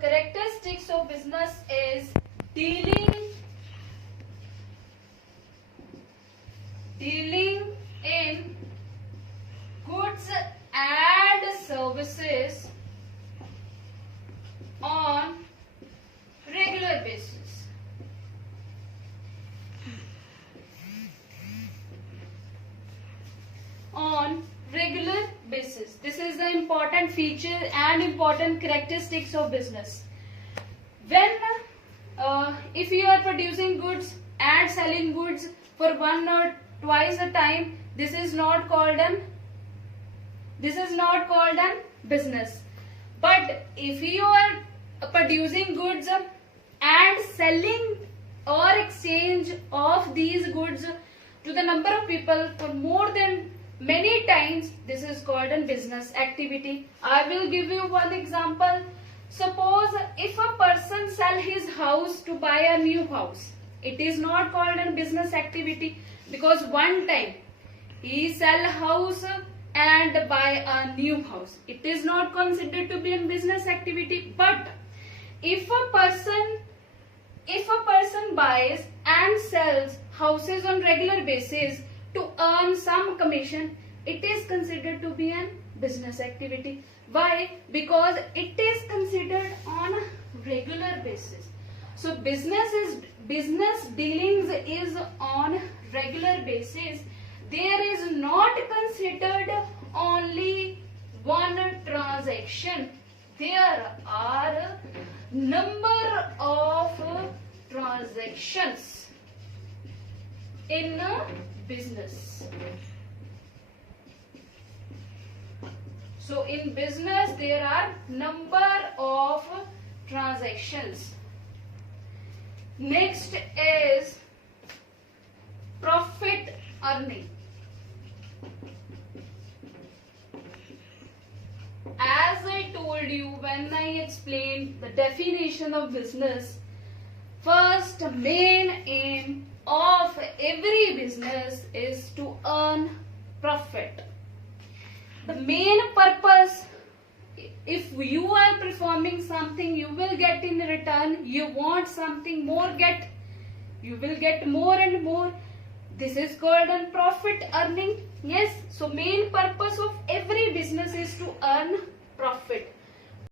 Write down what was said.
characteristics of business is dealing in goods and services on regular basis. On regular basis. This is the important feature and important characteristics of business. When if you are producing goods and selling goods for one or twice a time, this is not called an business. But if you are producing goods and selling or exchange of these goods to the number of people for more than many times, this is called a business activity. I will give you one example. Suppose if a person sell his house to buy a new house, it is not called a business activity, because one time he sell a house and buy a new house. It is not considered to be a business activity. But if a person buys and sells houses on regular basis to earn some commission, it is considered to be a business activity. Why? Because it is considered on a regular basis. So business dealings is on regular basis. There is not considered only one transaction. There are number of transactions in a business. So in business there are number of transactions. Next is profit earning. As I told you when I explained the definition of business, first main aim of every business is to earn profit. The main purpose, if you are performing something, you will get in return. You want something more, you will get more and more. This is called a profit earning. Yes, so main purpose of every business is to earn profit.